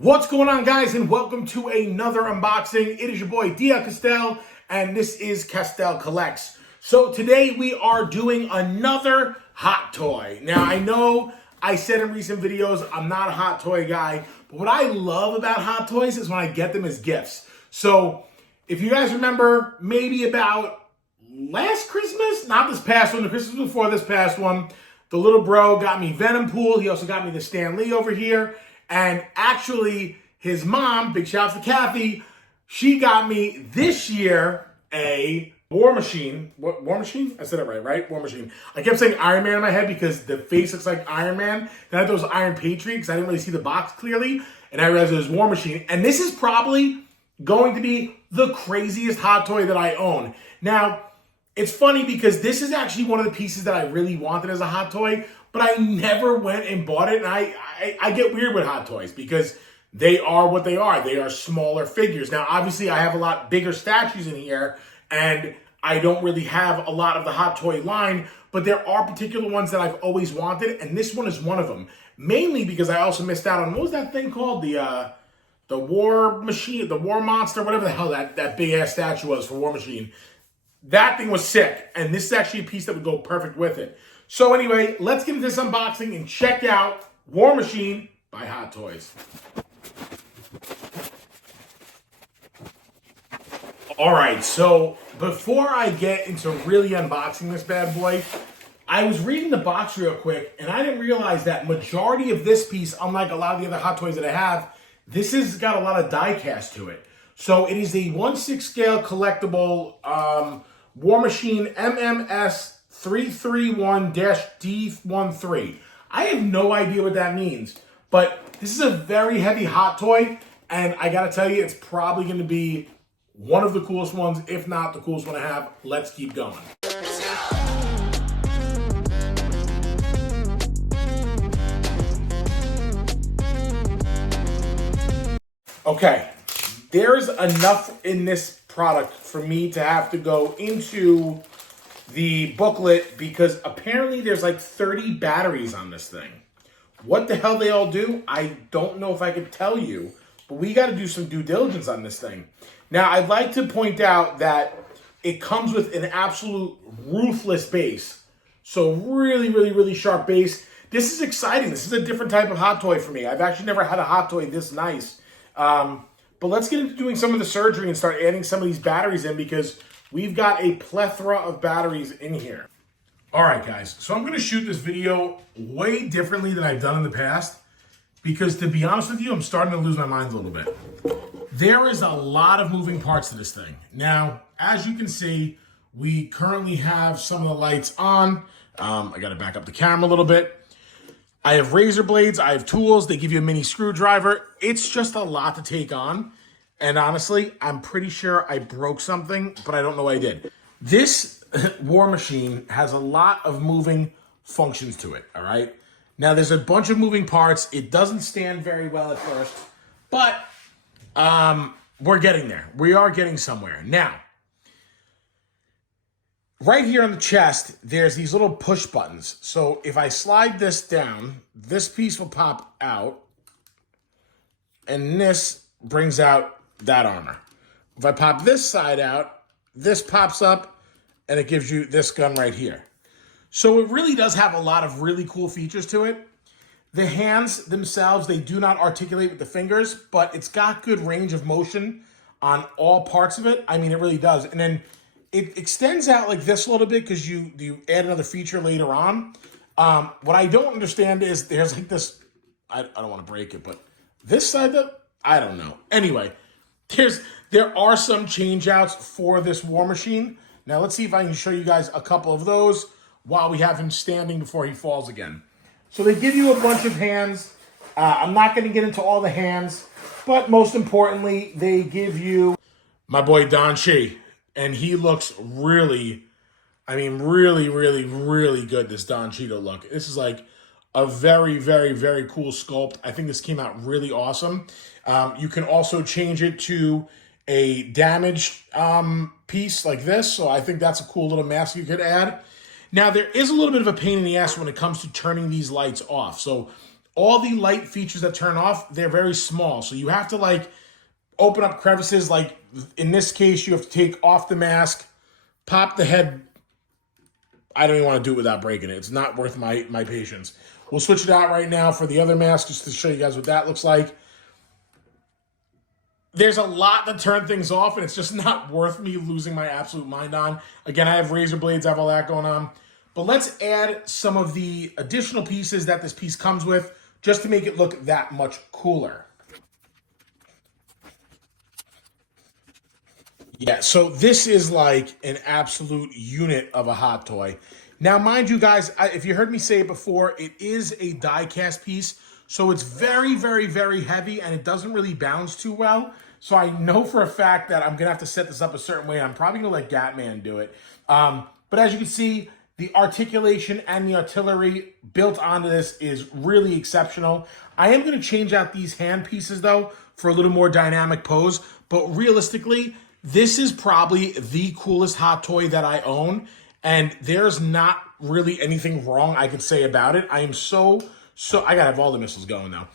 What's going on, guys, and welcome to another unboxing. It is your boy Dia Castell, and this is Castell Collects. So today we are doing another hot toy. Now, I know I said in recent videos I'm not a hot toy guy, but what I love about hot toys is when I get them as gifts. So if you guys remember, maybe about last Christmas, not this past one, the Christmas before this past one, the little bro got me Venom Pool. He also got me the Stan Lee over here. And actually, his mom, big shout out to Kathy, she got me this year a War Machine. What, War Machine? I said it right? War Machine. I kept saying Iron Man in my head because the face looks like Iron Man. Then I thought it was Iron Patriot because I didn't really see the box clearly. And I realized it was War Machine. And this is probably going to be the craziest hot toy that I own. Now, it's funny because this is actually one of the pieces that I really wanted as a hot toy, but I never went and bought it. And I get weird with hot toys because they are what they are. They are smaller figures. Now, obviously, I have a lot bigger statues in here, and I don't really have a lot of the hot toy line, but there are particular ones that I've always wanted, and this one is one of them. Mainly because I also missed out on, what was that thing called? The War Machine, the War Monster, whatever the hell that big-ass statue was for War Machine. That thing was sick, and this is actually a piece that would go perfect with it. So anyway, let's get into this unboxing and check out War Machine by Hot Toys. All right, so before I get into really unboxing this bad boy, I was reading the box real quick, and I didn't realize that majority of this piece, unlike a lot of the other Hot Toys that I have, this has got a lot of die cast to it. So it is a 1/6 scale collectible War Machine MMS 331-D13. I have no idea what that means, but this is a very heavy hot toy, and I gotta tell you, it's probably gonna be one of the coolest ones, if not the coolest one I have. Let's keep going. Okay, there's enough in this product for me to have to go into the booklet because apparently there's like 30 batteries on this thing. What the hell they all do, I don't know if I could tell you, but we got to do some due diligence on this thing. Now, I'd like to point out that it comes with an absolute ruthless base. So really, really, really sharp base. This is exciting. This is a different type of hot toy for me. I've actually never had a hot toy this nice. But let's get into doing some of the surgery and start adding some of these batteries in because we've got a plethora of batteries in here. All right, guys. So I'm going to shoot this video way differently than I've done in the past because, to be honest with you, I'm starting to lose my mind a little bit. There is a lot of moving parts to this thing. Now, as you can see, we currently have some of the lights on. I got to back up the camera a little bit. I have razor blades, I have tools, they give you a mini screwdriver. It's just a lot to take on. And honestly, I'm pretty sure I broke something, but I don't know what I did. This War Machine has a lot of moving functions to it, all right? Now, there's a bunch of moving parts. It doesn't stand very well at first, but we're getting there. We are getting somewhere. Now, right here on the chest, there's these little push buttons. So if I slide this down, this piece will pop out, and this brings out that armor. If I pop this side out, this pops up, and it gives you this gun right here. So it really does have a lot of really cool features to it. The hands themselves, they do not articulate with the fingers, but it's got good range of motion on all parts of it. I mean, it really does. And then it extends out like this a little bit because you add another feature later on. What I don't understand is there's like this, I don't want to break it, but this side, I don't know. Anyway, there are some change outs for this War Machine. Now let's see if I can show you guys a couple of those while we have him standing before he falls again. So they give you a bunch of hands. I'm not going to get into all the hands, but most importantly, they give you my boy Don Chi. And he looks really, I mean, really, really, really good, this Don Cheeto look. This is like a very, very, very cool sculpt. I think this came out really awesome. You can also change it to a damaged piece like this. So I think that's a cool little mask you could add. Now, there is a little bit of a pain in the ass when it comes to turning these lights off. So all the light features that turn off, they're very small. So you have to like open up crevices. Like in this case, you have to take off the mask, pop the head. I don't even want to do it without breaking it. It's not worth my patience. We'll switch it out right now for the other mask just to show you guys what that looks like. There's a lot to turn things off, and it's just not worth me losing my absolute mind on. Again, I have razor blades, I have all that going on. But let's add some of the additional pieces that this piece comes with just to make it look that much cooler. Yeah, so this is like an absolute unit of a hot toy. Now, mind you guys, if you heard me say it before, it is a die-cast piece, so it's very, very, very heavy, and it doesn't really bounce too well. So I know for a fact that I'm going to have to set this up a certain way. I'm probably going to let Gatman do it. But as you can see, the articulation and the artillery built onto this is really exceptional. I am going to change out these hand pieces, though, for a little more dynamic pose. But realistically, this is probably the coolest hot toy that I own. And there's not really anything wrong I could say about it. I am so I gotta have all the missiles going now.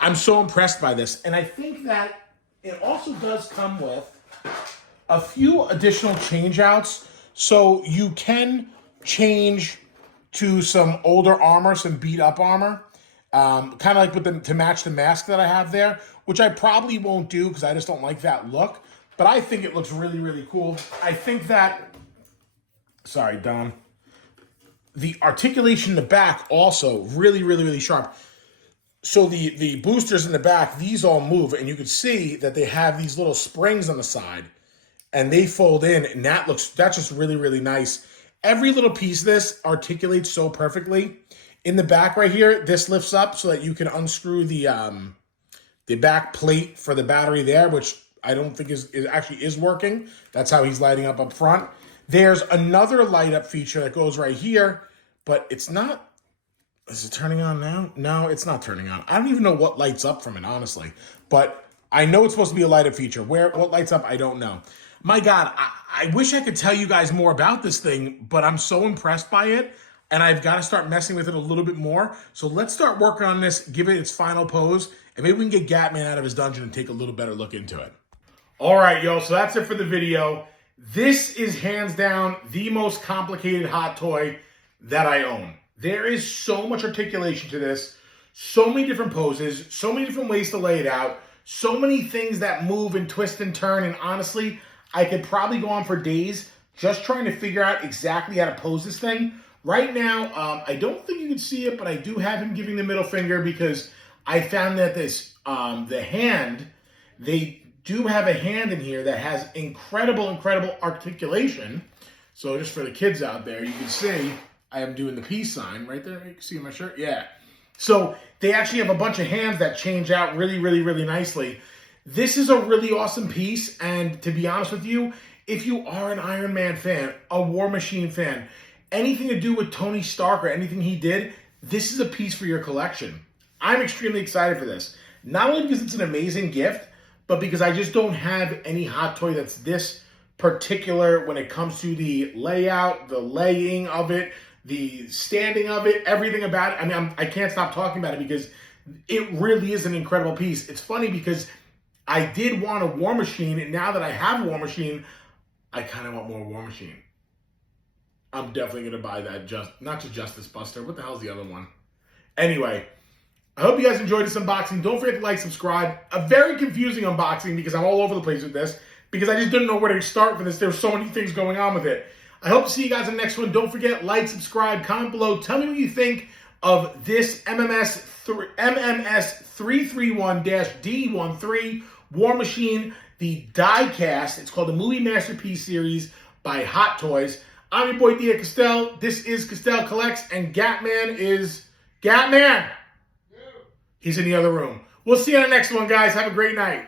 I'm so impressed by this. And I think that it also does come with a few additional change outs. So you can change to some older armor, some beat up armor. Kind of like with them to match the mask that I have there, which I probably won't do because I just don't like that look. But I think it looks really, really cool. I think that, sorry, Don. The articulation in the back also really, really, really sharp. So the boosters in the back, these all move, and you can see that they have these little springs on the side, and they fold in, and that's just really, really nice. Every little piece of this articulates so perfectly. In the back right here, this lifts up so that you can unscrew the back plate for the battery there, which I don't think is actually working. That's how he's lighting up front. There's another light up feature that goes right here, but it's not. Is it turning on now? No, it's not turning on. I don't even know what lights up from it, honestly. But I know it's supposed to be a light up feature. What lights up, I don't know. My God, I wish I could tell you guys more about this thing, but I'm so impressed by it, and I've got to start messing with it a little bit more. So let's start working on this, give it its final pose, and maybe we can get Gatman out of his dungeon and take a little better look into it. All right, yo, so that's it for the video. This is hands down the most complicated hot toy that I own. There is so much articulation to this, so many different poses, so many different ways to lay it out, so many things that move and twist and turn, and honestly, I could probably go on for days just trying to figure out exactly how to pose this thing. Right now, I don't think you can see it, but I do have him giving the middle finger because I found that this, the hand, they do have a hand in here that has incredible, incredible articulation. So just for the kids out there, you can see I am doing the peace sign right there. You can see my shirt. Yeah. So they actually have a bunch of hands that change out really, really, really nicely. This is a really awesome piece. And to be honest with you, if you are an Iron Man fan, a War Machine fan, anything to do with Tony Stark or anything he did, this is a piece for your collection. I'm extremely excited for this. Not only because it's an amazing gift, but because I just don't have any hot toy that's this particular when it comes to the layout, the laying of it, the standing of it, everything about it. I mean, I can't stop talking about it because it really is an incredible piece. It's funny because I did want a War Machine, and now that I have a War Machine, I kind of want more War Machine. I'm definitely going to buy that, not just Justice Buster. What the hell is the other one? Anyway, I hope you guys enjoyed this unboxing. Don't forget to like, subscribe. A very confusing unboxing because I'm all over the place with this because I just didn't know where to start for this. There's so many things going on with it. I hope to see you guys in the next one. Don't forget, like, subscribe, comment below. Tell me what you think of this MMS 331-D13 War Machine, the die cast. It's called the Movie Masterpiece Series by Hot Toys. I'm your boy, Dia Castell. This is Castell Collects, and Gatman is Gatman. He's in the other room. We'll see you on the next one, guys. Have a great night.